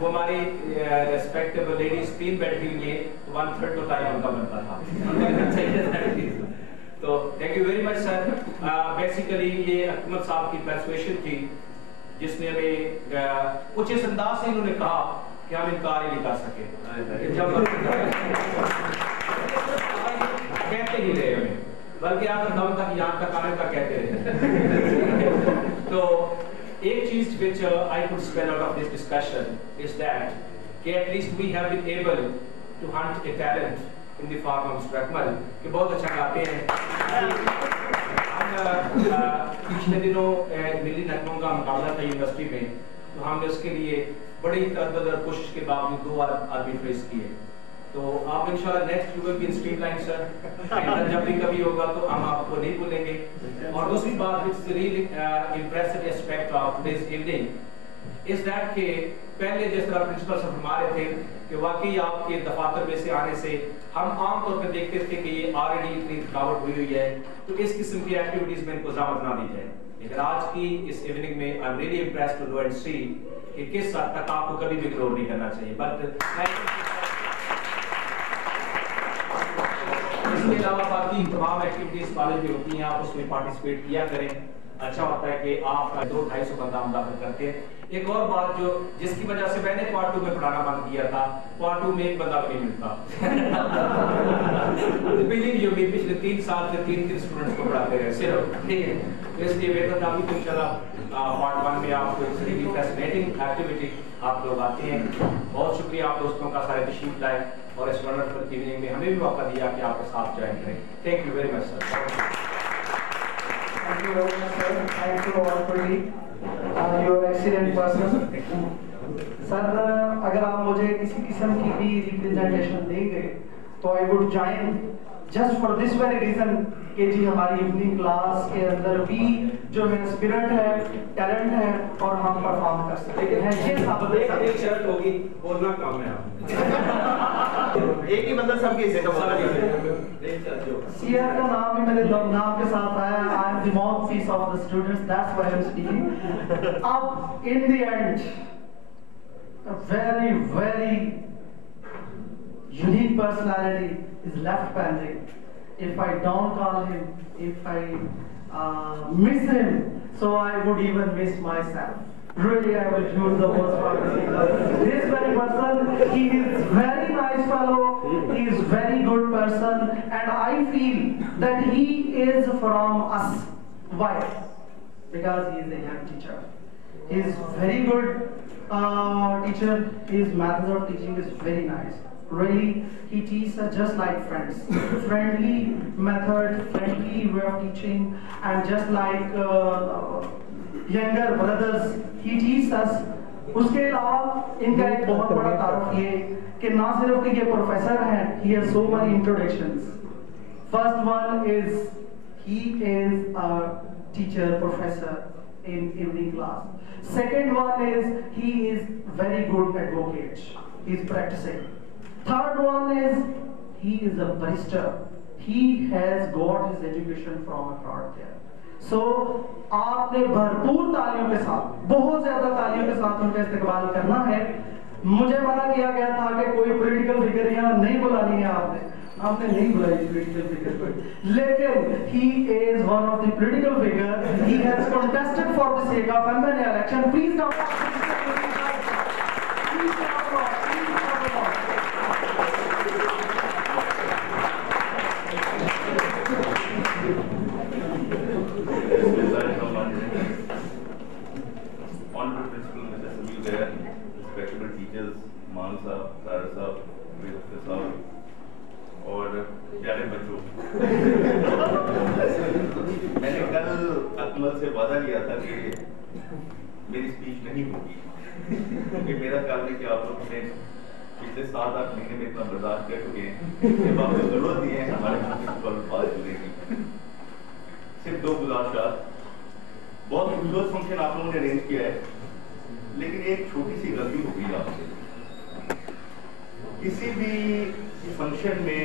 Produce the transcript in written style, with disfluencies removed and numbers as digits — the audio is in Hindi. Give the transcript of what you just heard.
वो हमारी रेस्पेक्टेबल लेडीज 3 बैठी हुई है, 1/3 तो टाइम उनका बनता था। तो thank you very much sir. Basically ये अकमल साहब की परसुएशन थी जिसने हमें कुछ इस अंदाज से इन्होंने कहा कि हम इनकार ही नहीं कर सके। जब कहते ही रहे हमें, बल्कि आखिर दम तक यहाँ तक आने तक कहते रहे। तो एक चीज which I could spell out of this discussion is that at least we have been able to hunt a talent in the form of Mr. Akmal कि बहुत अच्छा गाते हैं। पिछले दिनों मिली नगमों का मुकाबला था यूनिवर्सिटी में, तो हमने उसके लिए बड़ी तदबीर और कोशिश के बावजूद 2 आदमी फेस किए। तो आप इंशाल्लाह next you will be in streamline sir. जब भी कभी होगा तो हम आपको नहीं भूलेंगे। और दूसरी बात which is really impressive aspect of this evening is that कि पहले जिस तरह प्रिंसिपल साहब फरमा रहे थे कि वाकई आपके दफातर में से आने से हम आमतौर पर देखते थे कि ये ऑलरेडी इतनी थकावट हुई हुई है, तो इस किस्म की एक्टिविटीज में इनको ज़ामत ना दी जाए। लेकिन आज की इस इवनिंग में I am really impressed to know and see कि किस हद तक आपको कभी भी इग्नोर नहीं करना चाहिए। बट इसके अलावा बाकी तमाम एक्टिविटीज कॉलेज में होती हैं, आप उसमें पार्टिसिपेट किया करें। अच्छा होता है कि आप 200-250 बंदा हम दाखिल करते हैं। एक और बात जो जिसकी वजह से मैंने पार्ट 2 में पढ़ाना बंद किया था, पार्ट 2 में एक बंदा भी नहीं मिलता। पिछले 3 साल से 3 स्टूडेंट्स को पढ़ाते रहे सिर्फ, ठीक है। तो इसलिए बेहतर था कि इंशाल्लाह पार्ट 1 में आपको एक फैसिनेटिंग एक्टिविटी आप लोग आते हैं। बहुत शुक्रिया आप दोस्तों का, सारे तशरीफ लाए और इस वंडरफुल इवनिंग में हमें भी मौका दिया कि आपके साथ ज्वाइन करें। Thank you very much sir. Thank you very much, sir. Thank you all for you. You are excellent person. Sir अगर आप मुझे किसी किस्म की भी रिप्रेजेंटेशन देंगे तो I would join just for this very reason कि जी हमारी इवनिंग क्लास के अंदर भी जो है स्पिरिट है, टैलेंट है और हम परफॉर्म कर सकते हैं। ये सब एक शर्त होगी, बोलना काम है आप। एक ही बंदा सबके हिस्से का बोला। सीआर का नाम ही मेरे नाम के साथ आया। I am the mouthpiece of the students, that's why I am speaking. अब in the end a very unique personality is left pending. If I don't call him, if I miss him, so I would even miss myself. Really, I will use the words for this very person. He is very nice fellow. He is very good person, and I feel that he is from us. Why? Because he is a young teacher. He is very good teacher. His methods of teaching is very nice. Really, he teaches us just like friends. Friendly method, friendly way of teaching, and just like younger brothers, he teaches us. उसके अलावा इनका एक बहुत बड़ा तारुफ ये कि ना सिर्फ कि ये प्रोफेसर हैं, he has so many introductions. First one is he is a teacher, professor in evening class. Second one is he is very good advocate. He is practicing. Third one is he is a barrister. He has got his education from abroad there. So आपने भरपूर तालियों के साथ, बहुत ज्यादा तालियों के साथ उनका इस्तेमाल करना है। मुझे मना किया गया था कि कोई पॉलिटिकल फिगर यहाँ नहीं बुलानी है आपने नहीं बुलाई पॉलिटिकल फिगर को, लेकिन he is one of the political figure. He has contested for the sake of MNA election. Please come. मैंने कल अकमल से वादा किया था कि मेरी स्पीच नहीं होगी, क्योंकि मेरा ख्याल है कि आप लोग ने पिछले 7-8 महीने में इतना बर्दाश्त कर चुके हैं कि आपको जरूरत नहीं है हमारे प्रिंसिपल बात जुड़ेगी। सिर्फ 2 गुजारिश, बहुत खूबसूरत फंक्शन आप लोगों ने अरेंज किया है, लेकिन एक छोटी सी गलती हो गई आपसे। किसी भी फंक्शन में